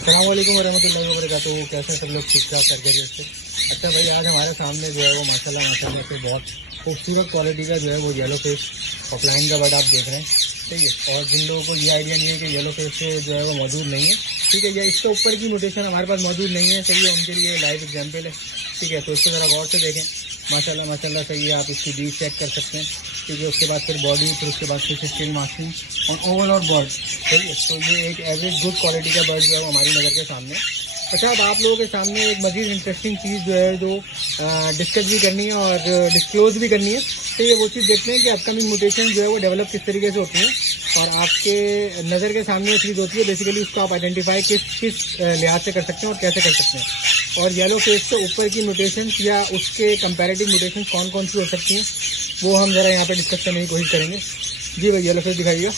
अस्सलाम वालेकुम वरहमतुल्लाहि वबरकातुहू। कैसे सब लोग ठीक ठाक कर खैरियत से। अच्छा भाई, आज हमारे सामने जो है वो माशाल्लाह से बहुत खूबसूरत क्वालिटी का जो है वो येलो फेस ऑफलाइन का बर्ड आप देख रहे हैं। ठीक है, और जिन लोगों को ये आइडिया नहीं है कि येलो फेस से जो है वो मौजूद नहीं है, ठीक है, या इसके ऊपर की म्यूटेशन हमारे पास मौजूद नहीं है, सही है, उनके लिए लाइव एग्जाम्पल है। ठीक है, तो इसको ज़रा गौर से देखें। माशाल्लाह माशाल्लाह सही है, आप इसकी बीज चेक कर सकते हैं। ठीक है, उसके बाद फिर बॉडी, फिर उसके बाद फिर स्किन मार्किंग और ओवरऑल बर्ड। सही है, तो ये एक एवरेज गुड क्वालिटी का बर्ड जो है वो हमारी नज़र के सामने है। अच्छा, अब आप लोगों के सामने एक मज़ीद इंटरेस्टिंग चीज़ जो है जो डिस्कस भी करनी है और डिस्क्लोज भी करनी है। तो ये वो चीज़ देखते हैं कि अपकमिंग म्यूटेशन जो है वो डेवलप किस तरीके से होती है और आपके नज़र के सामने चीज़ होती है। बेसिकली उसको आप आइडेंटिफाई किस लिहाज से कर सकते हैं और कैसे कर सकते हैं। और येलो फेस के ऊपर की म्यूटेशन या उसके कंपैरेटिव म्यूटेशन कौन कौन सी हो सकती हैं वो हम ज़रा यहाँ पे डिस्कस करने की कोशिश करेंगे। जी भाई, येलो फेस दिखाइएगा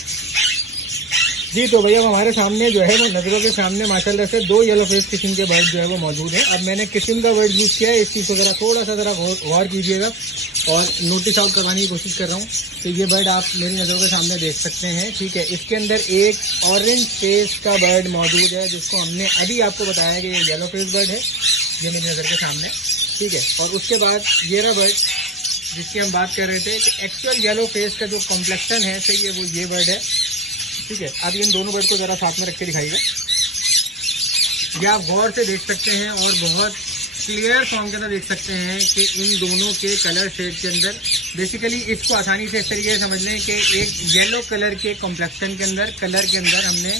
जी। तो भैया हमारे सामने जो है वो नज़रों के सामने माशाल्लाह से दो येलो फेस किस्म के बर्ड जो है वो मौजूद है। अब मैंने किस्म का वर्ड यूज़ किया है, इस चीज़ को ज़रा थोड़ा सा गौर कीजिएगा और नोटिस आउट करवाने की कोशिश कर रहा हूँ। तो ये बर्ड आप मेरी नज़रों के सामने देख सकते हैं। ठीक है, इसके अंदर एक ऑरेंज फेस का बर्ड मौजूद है जिसको हमने अभी आपको बताया कि ये येलो फेस बर्ड है, ये मेरी नज़र के सामने। ठीक है, और उसके बाद ये रहा बर्ड जिसकी हम बात कर रहे थे कि एक्चुअल येलो फेस का जो कॉम्प्लेक्शन है, सही है, वो ये बर्ड है। ठीक है, अब इन दोनों बर्ड को ज़रा साथ में रख के दिखाइएगा। ये आप गौर से देख सकते हैं और बहुत क्लियर फॉर्म के अंदर देख सकते हैं कि इन दोनों के कलर शेड के अंदर बेसिकली इसको आसानी से इस तरीके से समझ लें कि एक येलो कलर के कॉम्प्लेक्शन के अंदर हमने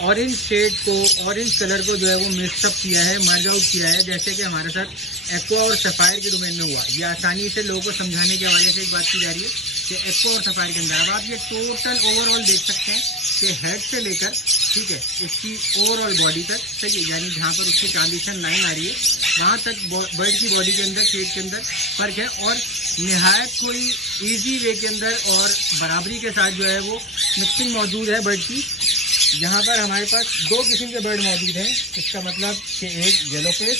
ऑरेंज शेड को, ऑरेंज कलर को जो है वो मिक्सअप किया है, मर्ज आउट किया है, जैसे कि हमारे साथ एक्वा और सफ़ायर के डोमेन में हुआ। ये आसानी से लोगों को समझाने के हवाले से एक बात की जा रही है कि एक्वा और सफ़ायर के अंदर अब आप ये टोटल ओवरऑल देख सकते हैं कि हेड से लेकर, ठीक है, इसकी ओवरऑल बॉडी तक, सही है, यानी जहाँ पर उसकी ट्रांजिशन लाइन आ रही है वहाँ तक बर्ड की बॉडी के अंदर, शेड के अंदर फर्क है और निहायत कोई इजी वे के अंदर और बराबरी के साथ जो है वो मिक्सिंग मौजूद है बर्ड की। यहाँ पर हमारे पास दो किस्म के बर्ड मौजूद हैं, इसका मतलब कि एक येलो फेस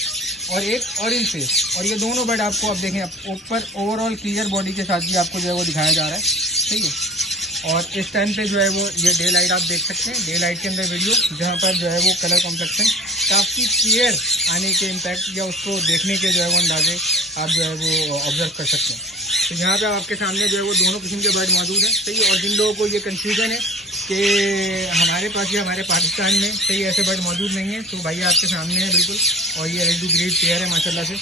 और एक ऑरेंज फेस, और ये दोनों बर्ड आपको अब देखें ऊपर ओवरऑल क्लियर बॉडी के साथ भी आपको जो है वो दिखाया जा रहा है। ठीक है, और इस टाइम पे जो है वो ये डे लाइट आप देख सकते हैं, डे लाइट के अंदर वीडियो जहाँ पर जो है वो कलर कॉम्प्लेक्शन काफ़ी क्लियर आने के इम्पैक्ट या उसको देखने के जो है वो अंदाजे आप जो है वो ऑब्जर्व कर सकते हैं। तो यहाँ पे आपके सामने जो है वो दोनों किस्म के बर्ड मौजूद हैं। सही है, और जिन लोगों को ये कन्फ्यूजन है कि हमारे पास या हमारे पाकिस्तान में सही ऐसे बर्ड मौजूद नहीं है, तो भाई आपके सामने है बिल्कुल, और ये रेड टू ग्रेड पेयर है माशाल्लाह से।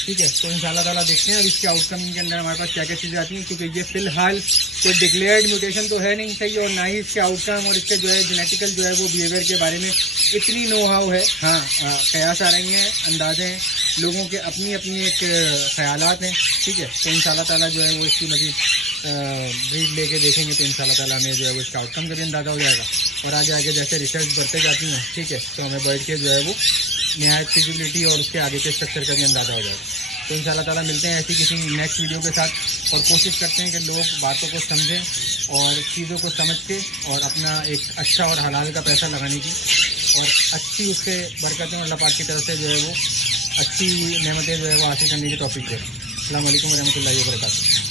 ठीक है, तो इंशाल्लाह ताला देखते हैं अब इसके आउटकम के अंदर हमारे पास क्या क्या चीज़ें आती हैं, क्योंकि ये फिलहाल कोई डिक्लेयर्ड म्यूटेशन तो है नहीं, सही, और ना ही इसके आउटकम और इसके जो है जेनेटिकल जो है वो बिहेवियर के बारे में इतनी नो हाउ है। हाँ, कयास आ रही हैं, अंदाजे हैं, लोगों के अपनी अपनी एक ख्यालात हैं। ठीक है, तो इंशाल्लाह ताला जो है वो इसकी मज़ीद ब्रीड लेके देखेंगे तो इंशाल्लाह ताला हमें जो है वो इसका आउटकम का भी अंदाज़ा हो जाएगा और आगे आगे जैसे रिसर्च बढ़ते जाती हैं, ठीक है, तो हमें बर्ड के जो है वो नहायत फिजिबिलिटी और उसके आगे के स्ट्रक्चर का भी अंदाज़ा हो जाएगा। तो इंशाल्लाह ताला मिलते हैं ऐसी किसी नेक्स्ट वीडियो के साथ और कोशिश करते हैं कि लोग बातों को समझें और चीज़ों को समझ के और अपना एक अच्छा और हलाल का पैसा लगाने की और अच्छी उससे बरकतें और अल्लाह पाक की तरफ से जो है वो अच्छी नेमतें जो है वो हासिल करने की तौफीक दें। अस्सलाम वालेकुम रहमतुल्लाहि व बरकातुहू।